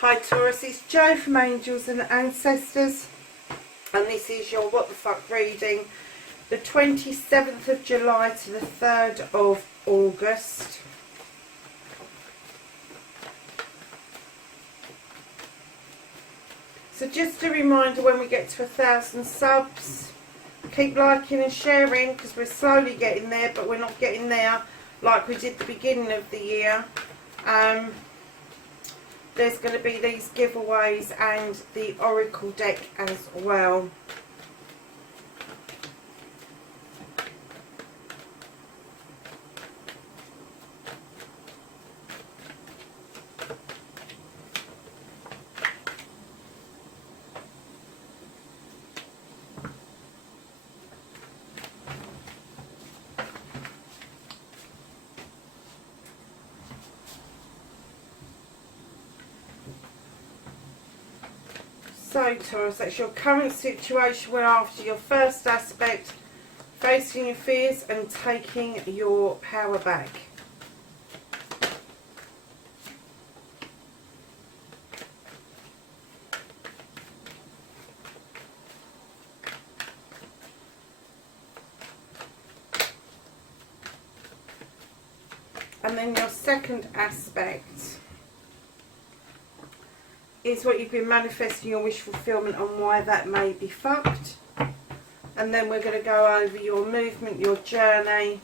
Hi Taurus, it's Jo from Angels and Ancestors, and this is your What the Fuck reading, the 27th of July to the 3rd of August. So just a reminder, when we get to 1,000 subs, keep liking and sharing, because we're slowly getting there, but we're not getting there like we did at the beginning of the year. There's going to be these giveaways and the Oracle deck as well. So Taurus, that's your current situation where after your first aspect, facing your fears and taking your power back. And then your second aspect is what you've been manifesting, your wish fulfillment, and why that may be fucked. And then we're going to go over your movement, your journey,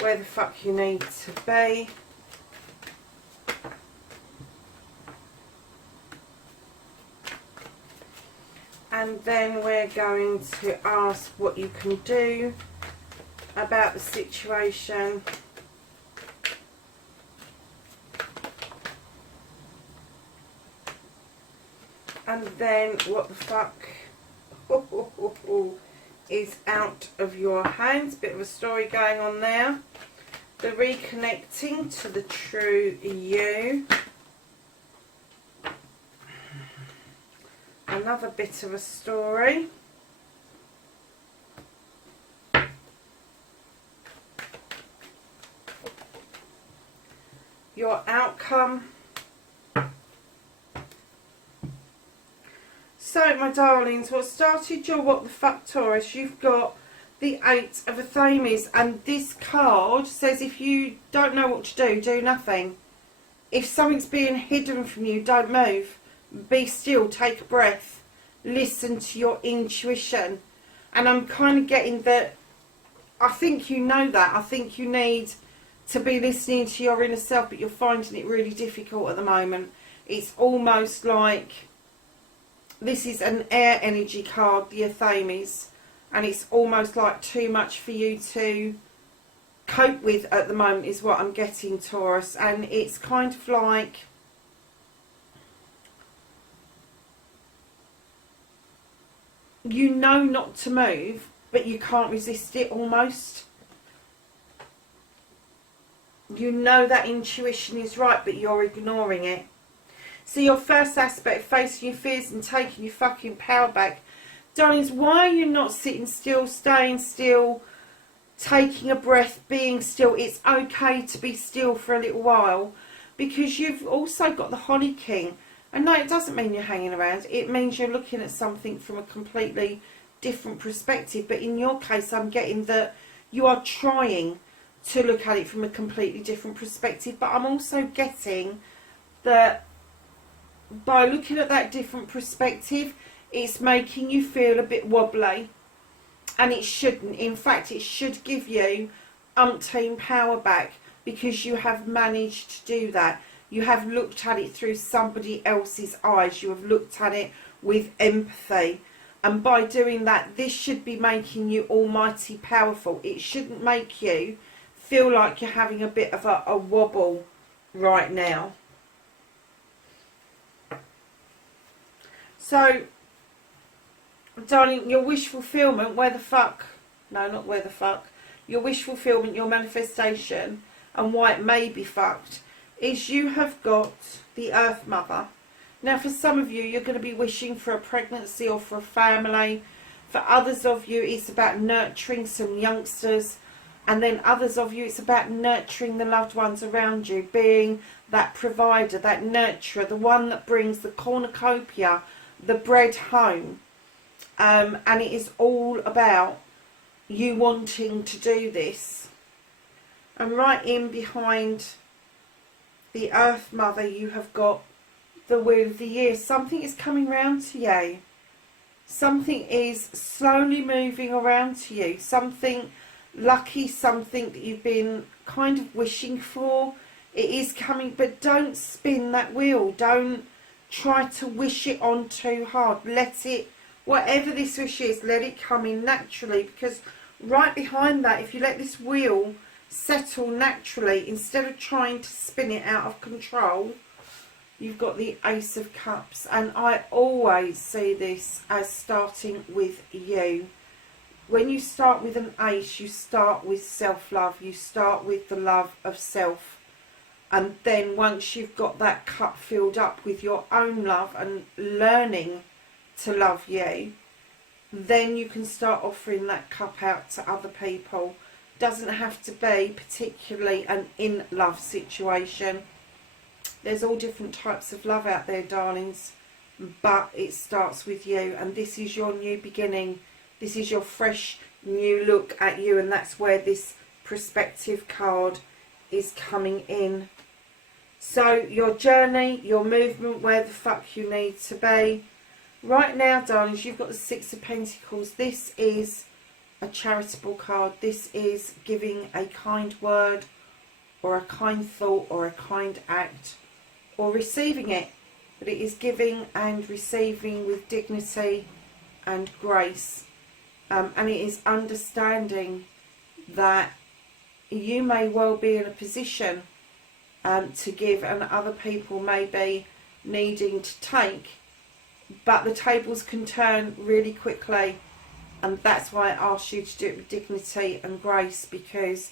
where the fuck you need to be. And then we're going to ask what you can do about the situation. And then what the fuck is out of your hands. Bit of a story going on there. The reconnecting to the true you. Another bit of a story. Your outcome. So, my darlings, what started your What the Fuck Taurus, you've got the Eight of Athames, and this card says if you don't know what to do, do nothing. If something's being hidden from you, don't move. Be still, take a breath, listen to your intuition. And I'm kind of getting that, I think you know that, I think you need to be listening to your inner self, but you're finding it really difficult at the moment. It's almost like this is an air energy card, the Athames, and it's almost like too much for you to cope with at the moment is what I'm getting, Taurus. And it's kind of like you know not to move, but you can't resist it almost. You know that intuition is right, but you're ignoring it. So your first aspect, facing your fears and taking your fucking power back. Darlings, why are you not sitting still, staying still, taking a breath, being still? It's okay to be still for a little while, because you've also got the Holly King. And no, it doesn't mean you're hanging around. It means you're looking at something from a completely different perspective. But in your case, I'm getting that you are trying to look at it from a completely different perspective. But I'm also getting that by looking at that different perspective, it's making you feel a bit wobbly, and it shouldn't. In fact, it should give you umpteen power back, because you have managed to do that. You have looked at it through somebody else's eyes. You have looked at it with empathy, and by doing that, this should be making you almighty powerful. It shouldn't make you feel like you're having a bit of a wobble right now. So, darling, your wish fulfillment, where the fuck, no, not where the fuck, your wish fulfillment, your manifestation, and why it may be fucked, is you have got the Earth Mother. Now, for some of you, you're going to be wishing for a pregnancy or for a family. For others of you, it's about nurturing some youngsters. And then others of you, it's about nurturing the loved ones around you, being that provider, that nurturer, the one that brings the cornucopia, the bread home. And it is all about you wanting to do this. And right in behind the Earth Mother, you have got the Wheel of the Year. Something is coming round to you. Something is slowly moving around to you. Something lucky, something that you've been kind of wishing for. It is coming, but don't spin that wheel. Don't try to wish it on too hard. Let it, whatever this wish is, let it come in naturally, because right behind that, if you let this wheel settle naturally, instead of trying to spin it out of control, you've got the Ace of Cups. And I always see this as starting with you. When you start with an ace, you start with self-love. You start with the love of self. And then once you've got that cup filled up with your own love and learning to love you, then you can start offering that cup out to other people. Doesn't have to be particularly an in-love situation. There's all different types of love out there, darlings. But it starts with you. And this is your new beginning. This is your fresh new look at you, and that's where this perspective card is coming in. So your journey, your movement, where the fuck you need to be. Right now, darlings, you've got the Six of Pentacles. This is a charitable card. This is giving a kind word or a kind thought or a kind act, or receiving it. But it is giving and receiving with dignity and grace. And it is understanding that you may well be in a position to give, and other people may be needing to take, but the tables can turn really quickly, and that's why I asked you to do it with dignity and grace, because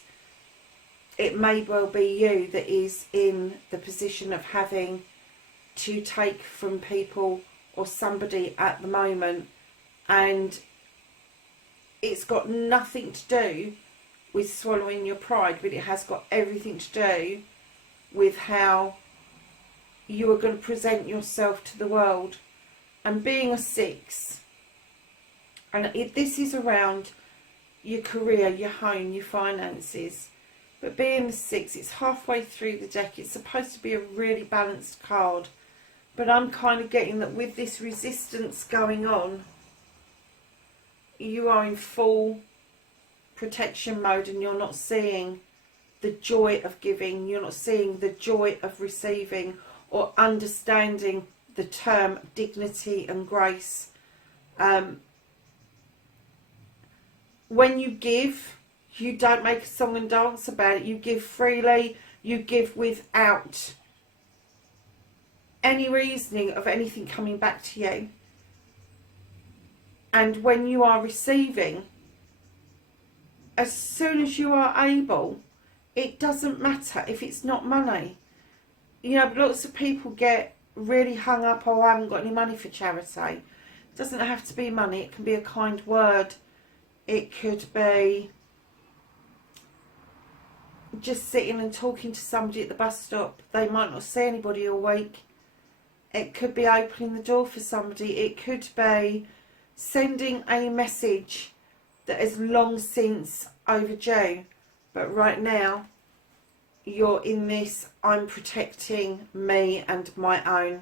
it may well be you that is in the position of having to take from people or somebody at the moment, and it's got nothing to do with swallowing your pride, but it has got everything to do with how you are going to present yourself to the world. And being a six, and this is around your career, your home, your finances, but being a six, it's halfway through the deck. It's supposed to be a really balanced card, but I'm kind of getting that with this resistance going on, you are in full protection mode, and you're not seeing the joy of giving. You're not seeing the joy of receiving, or understanding the term dignity and grace. When you give, you don't make a song and dance about it. You give freely. You give without any reasoning of anything coming back to you. And when you are receiving, as soon as you are able, it doesn't matter if it's not money. You know, lots of people get really hung up, oh, I haven't got any money for charity. It doesn't have to be money. It can be a kind word. It could be just sitting and talking to somebody at the bus stop. They might not see anybody all week. It could be opening the door for somebody. It could be sending a message that is long since overdue, but right now you're in this, I'm protecting me and my own,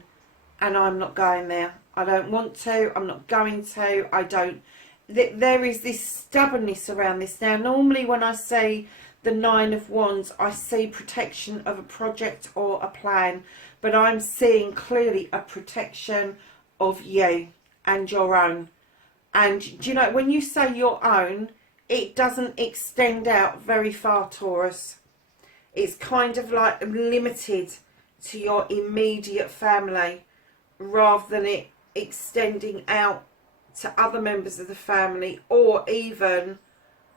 and I'm not going there. I don't want to, I'm not going to, I don't. There is this stubbornness around this. Now, normally when I say the Nine of Wands, I see protection of a project or a plan, but I'm seeing clearly a protection of you and your own. And do you know, when you say your own, it doesn't extend out very far, Taurus. It's kind of like limited to your immediate family, rather than it extending out to other members of the family or even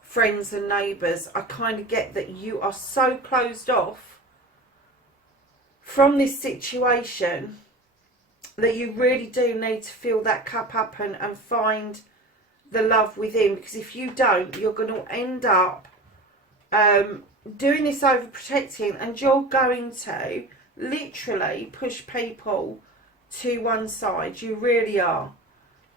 friends and neighbours. I kind of get that you are so closed off from this situation that you really do need to fill that cup up and find the love within, because if you don't, you're going to end up doing this overprotecting, and you're going to literally push people to one side. You really are.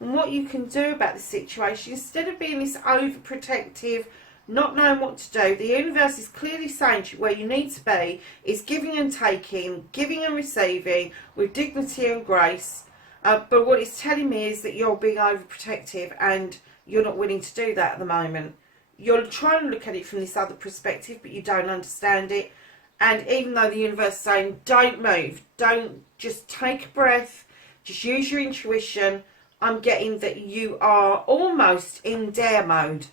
And what you can do about the situation, instead of being this overprotective, not knowing what to do, the universe is clearly saying to you where you need to be is giving and taking, giving and receiving with dignity and grace. But what it's telling me is that you're being overprotective and you're not willing to do that at the moment. You're trying to look at it from this other perspective, but you don't understand it. And even though the universe is saying, don't move, don't, just take a breath, just use your intuition, I'm getting that you are almost in dare mode.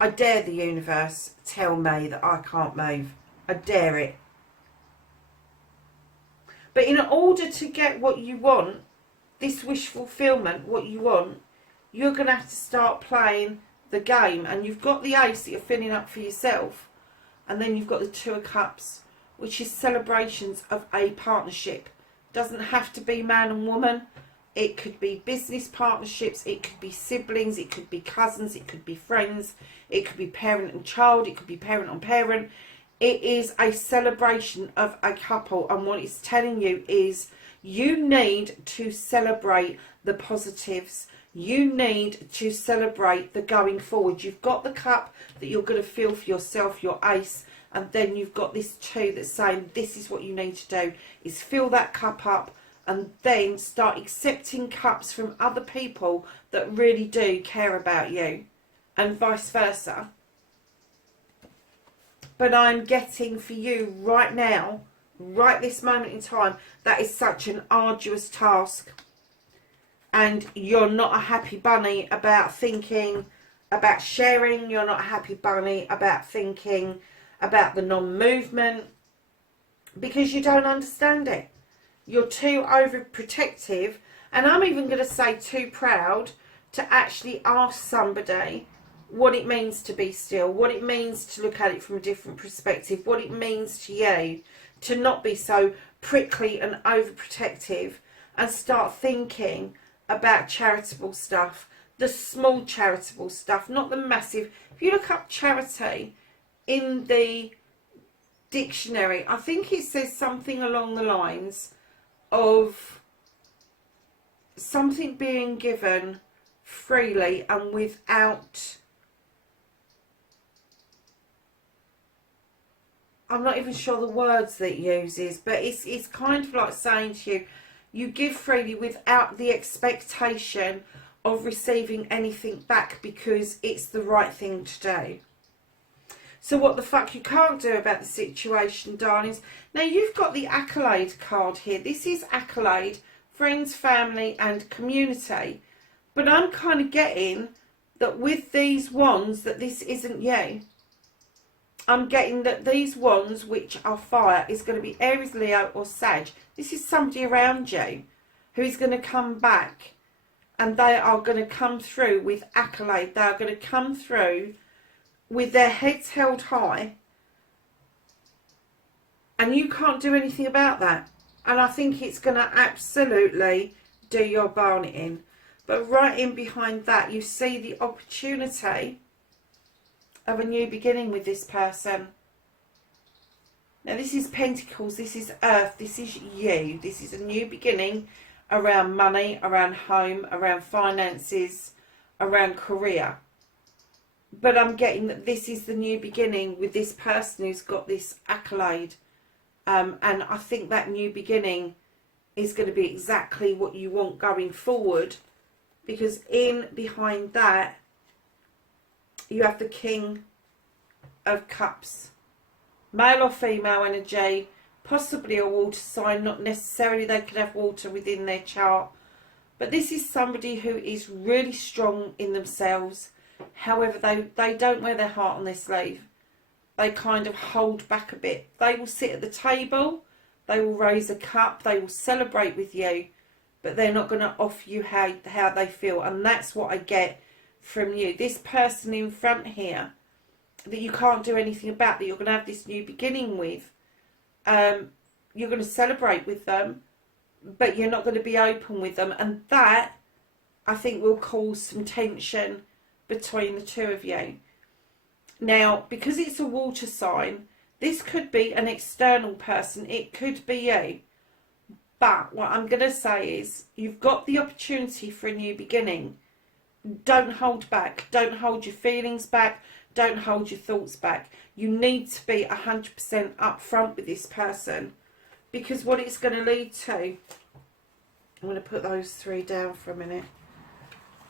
I dare the universe tell me that I can't move. I dare it. But in order to get what you want, this wish fulfillment, what you want, you're going to have to start playing the game. And you've got the ace that you're filling up for yourself. And then you've got the Two of Cups, which is celebrations of a partnership. Doesn't have to be man and woman. It could be business partnerships, it could be siblings, it could be cousins, it could be friends, it could be parent and child, it could be parent on parent. It is a celebration of a couple, and what it's telling you is you need to celebrate the positives. You need to celebrate the going forward. You've got the cup that you're going to feel for yourself, your ace, and then you've got this two that's saying this is what you need to do, is fill that cup up. And then start accepting cups from other people that really do care about you. And vice versa. But I'm getting for you right now, right this moment in time, that is such an arduous task. And you're not a happy bunny about thinking about sharing. You're not a happy bunny about thinking about the non-movement. Because you don't understand it. You're too overprotective, and I'm even going to say too proud to actually ask somebody what it means to be still, what it means to look at it from a different perspective, what it means to you to not be so prickly and overprotective, and start thinking about charitable stuff, the small charitable stuff, not the massive. If you look up charity in the dictionary, I think it says something along the lines of something being given freely and without, I'm not even sure the words that it uses, but it's kind of like saying to you, you give freely without the expectation of receiving anything back because it's the right thing to do. So what the fuck you can't do about the situation, darlings. Now, you've got the accolade card here. This is accolade, friends, family and community. But I'm kind of getting that with these wands that this isn't you. I'm getting that these wands, which are fire, is going to be Aries, Leo or Sag. This is somebody around you who is going to come back, and they are going to come through with accolade. They are going to come through with their heads held high, and you can't do anything about that. And I think it's going to absolutely do your barnet in. But right in behind that, you see the opportunity of a new beginning with this person. Now, this is Pentacles, this is Earth, this is you. This is a new beginning around money, around home, around finances, around career. But I'm getting that this is the new beginning with this person who's got this accolade. And I think that new beginning is going to be exactly what you want going forward. Because in behind that, you have the King of Cups. Male or female energy, possibly a water sign, not necessarily they could have water within their chart. But this is somebody who is really strong in themselves. However, they don't wear their heart on their sleeve. They kind of hold back a bit. They will sit at the table, they will raise a cup, they will celebrate with you, but they're not going to offer you how they feel. And that's what I get from you. This person in front here that you can't do anything about, that you're going to have this new beginning with, you're going to celebrate with them, but you're not going to be open with them. And that, I think, will cause some tension between the two of you. Now, because it's a water sign, this could be an external person. It could be you. But what I'm going to say is, you've got the opportunity for a new beginning. Don't hold back. Don't hold your feelings back. Don't hold your thoughts back. You need to be 100% upfront with this person. Because what it's going to lead to, I'm going to put those three down for a minute,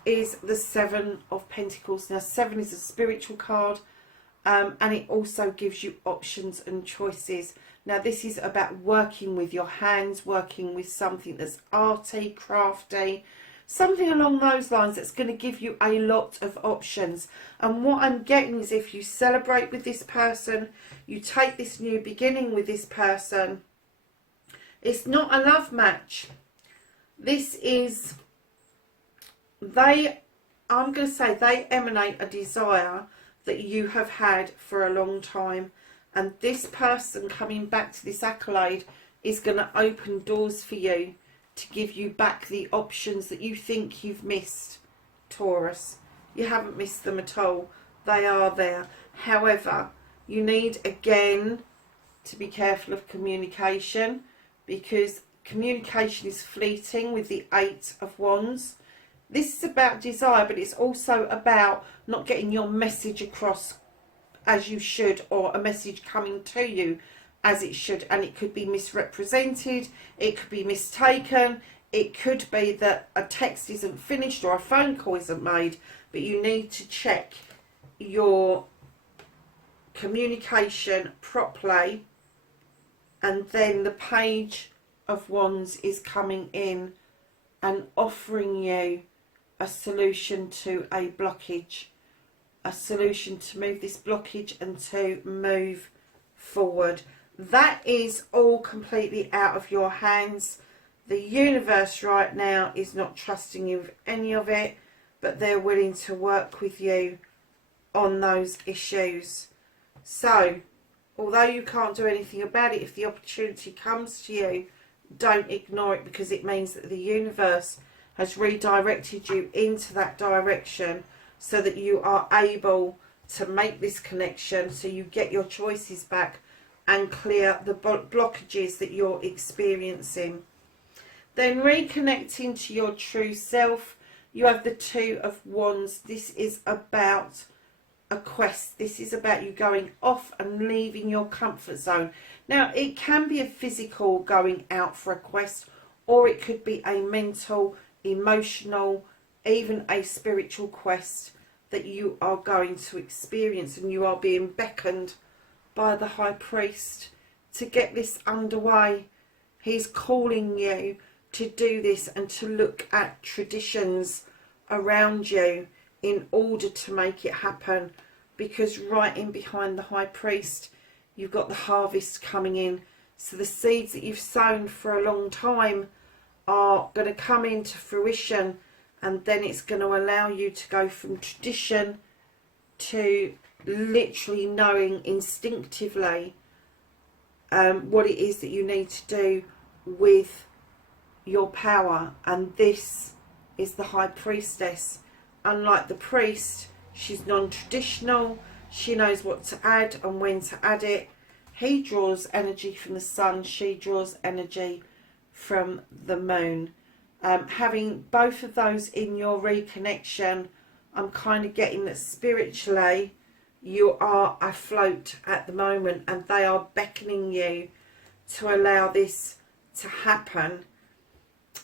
is the Seven of Pentacles. Now, 7 is a spiritual card, and it also gives you options and choices. Now, this is about working with your hands, working with something that's arty, crafty, something along those lines that's going to give you a lot of options. And what I'm getting is, if you celebrate with this person, you take this new beginning with this person, it's not a love match. This is, I'm going to say they emanate a desire that you have had for a long time. And this person coming back to this accolade is going to open doors for you to give you back the options that you think you've missed, Taurus. You haven't missed them at all. They are there. However, you need, again, to be careful of communication, because communication is fleeting with the 8 of Wands. This is about desire, but it's also about not getting your message across as you should, or a message coming to you as it should. And it could be misrepresented, it could be mistaken, it could be that a text isn't finished or a phone call isn't made. But you need to check your communication properly. And then the Page of Wands is coming in and offering you a solution to a blockage, a solution to move this blockage and to move forward. That is all completely out of your hands. The universe right now is not trusting you with any of it, but they're willing to work with you on those issues. So, although you can't do anything about it, if the opportunity comes to you, don't ignore it, because it means that the universe has redirected you into that direction, so that you are able to make this connection, so you get your choices back and clear the blockages that you're experiencing. Then reconnecting to your true self, you have the 2 of Wands. This is about a quest. This is about you going off and leaving your comfort zone. Now, it can be a physical going out for a quest, or it could be a mental, emotional, even a spiritual quest that you are going to experience, and you are being beckoned by the High Priest to get this underway. He's calling you to do this and to look at traditions around you in order to make it happen, because right in behind the High Priest you've got the harvest coming in. So the seeds that you've sown for a long time are going to come into fruition, and then it's going to allow you to go from tradition to literally knowing instinctively what it is that you need to do with your power. And this is the High Priestess. Unlike the priest, she's non-traditional. She knows what to add and when to add it. He draws energy from the sun, she draws energy from the moon. Having both of those in your reconnection, I'm kind of getting that spiritually you are afloat at the moment, and they are beckoning you to allow this to happen,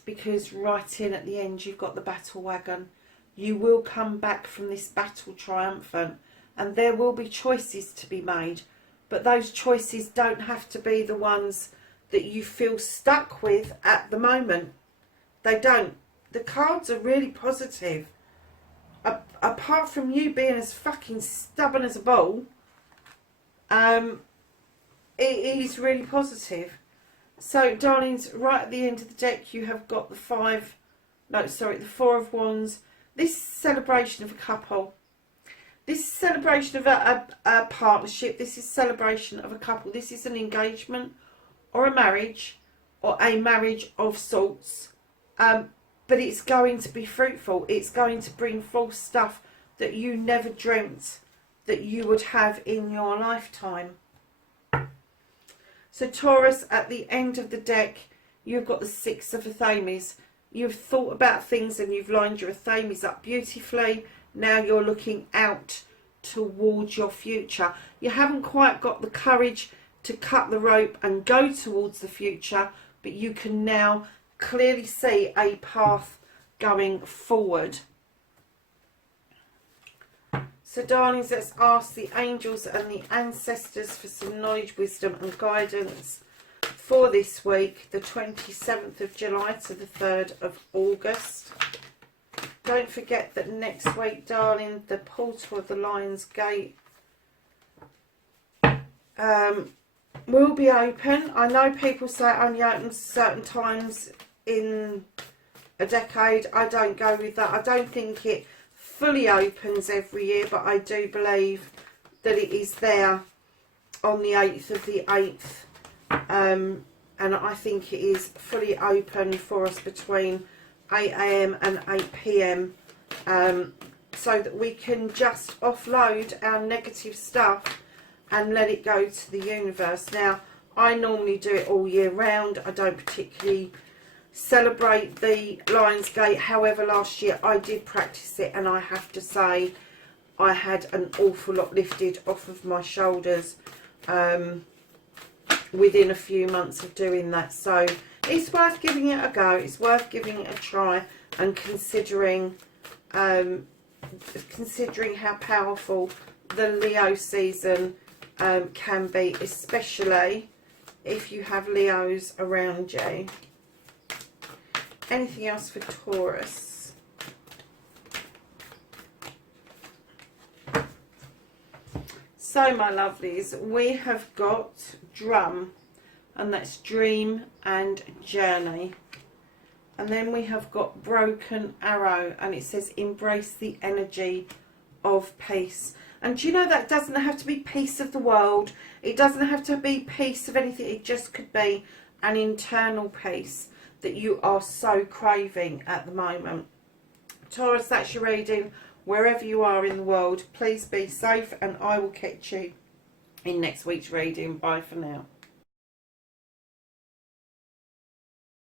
because right in at the end you've got the battle wagon. You will come back from this battle triumphant, and there will be choices to be made, but those choices don't have to be the ones that you feel stuck with at the moment. They don't. The cards are really positive. Apart from you being as fucking stubborn as a bull, it is really positive. So, darlings, right at the end of the deck you have got the 4 of Wands. This celebration of a couple. This is celebration of a partnership. This is celebration of a couple. This is an engagement or a marriage of sorts. But it's going to be fruitful. It's going to bring forth stuff that you never dreamt that you would have in your lifetime. So Taurus, at the end of the deck, you've got the Six of Athames. You've thought about things and you've lined your Athames up beautifully. Now you're looking out towards your future. You haven't quite got the courage to cut the rope and go towards the future, but you can now clearly see a path going forward. So darlings, let's ask the angels and the ancestors for some knowledge, wisdom and guidance for this week, the 27th of July to the 3rd of August. Don't forget that next week, darling, the portal of the Lion's Gate will be open. I know people say it only opens certain times in a decade. I don't go with that. I don't think it fully opens every year, but I do believe that it is there on the 8th of the 8th. And I think it is fully open for us between 8 AM and 8 PM, so that we can just offload our negative stuff and let it go to the universe. Now, I normally do it all year round. I don't particularly celebrate the Lion's Gate. However, last year I did practice it, and I have to say I had an awful lot lifted off of my shoulders within a few months of doing that. So it's worth giving it a go. It's worth giving it a try and considering how powerful the Leo season can be, especially if you have Leos around you. Anything else for Taurus? So my lovelies, we have got drum, and that's dream and journey. And then we have got broken arrow, and it says embrace the energy of peace. And do you know that doesn't have to be peace of the world. It doesn't have to be peace of anything. It just could be an internal peace that you are so craving at the moment. Taurus, that's your reading. Wherever you are in the world, please be safe, and I will catch you in next week's reading. Bye for now.